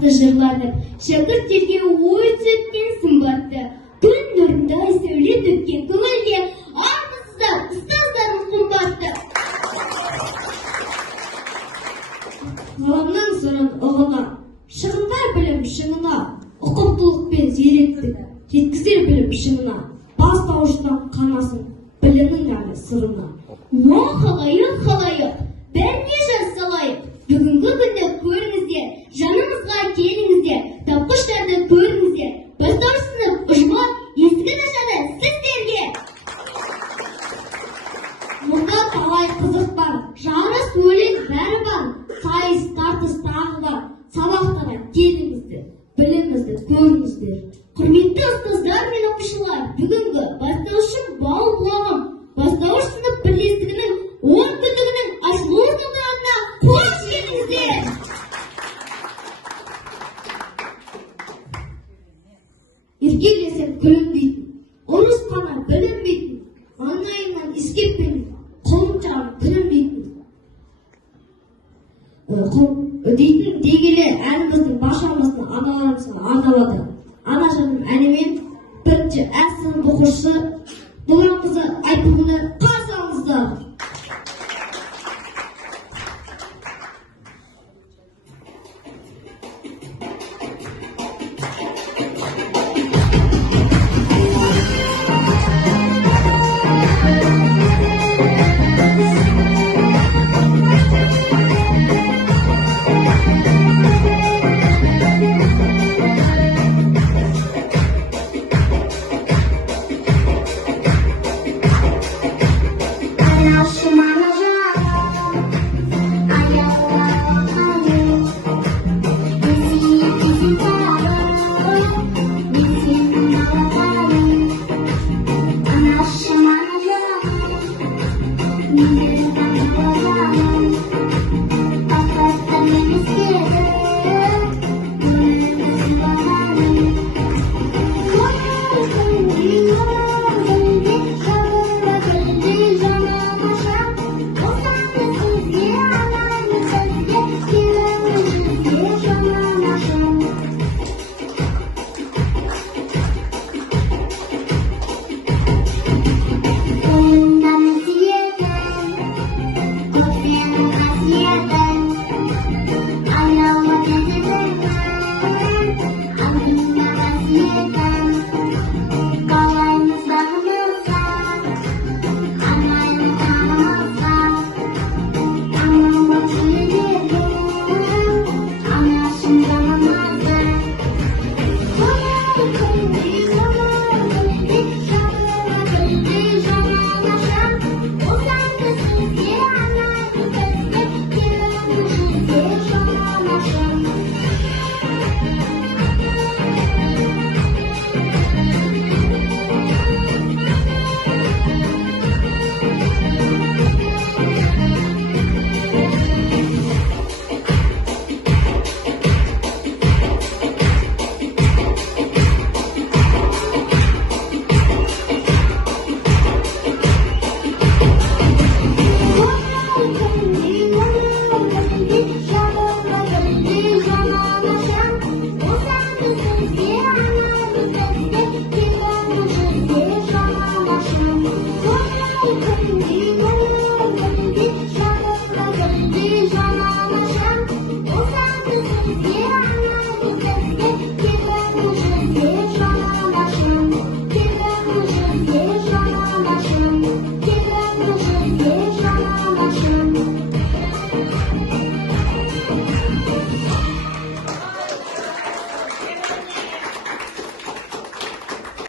жақсы жырланып, шәкірттерге ой сөткен сымбатты, түн нұрындай сәуле төккен көңілге армысыздар, ұстаздарым қымбатты. Ғаламның сырын ұғына, шығындар білім шыңына, ұқыптылық пен зеректік, жеткізер білім шыңына, бастауыштан қанасын, білімнің әлі сырына. О, халайық, бәріне жас салайық. Бүгінгі күнді көріңіздер, жанымызға келіңіздер, тапқыштарды көріңіздер. Бастауыш сынып ұжымы есігін ашады сіздерге. Мұнда талай қызық бар, жарыс өлең бәрі бар, сайыс тартыс тағы бар. Сабақтарға келіңіздер, білімізді көріңіздер. Құрметті ұстаздар мен оқушылар, бүгінгі бастауышым бау бұлағым, бастауыш сынып бірлестігінің 10 күндігінің ашылу салтанатына қош келдіңіздер. Еркелесем күлімдейтін, ұрысқаны білінбейтін, маңайымнан иіскеппен қолым жағып тілінбейтін дейтін дегелі әніміздің баршамыздың аналарымызға арналады. Ана жаным әнімен бірінші сынып оқушысы дуамызды айтуды қарсы алыңыздар.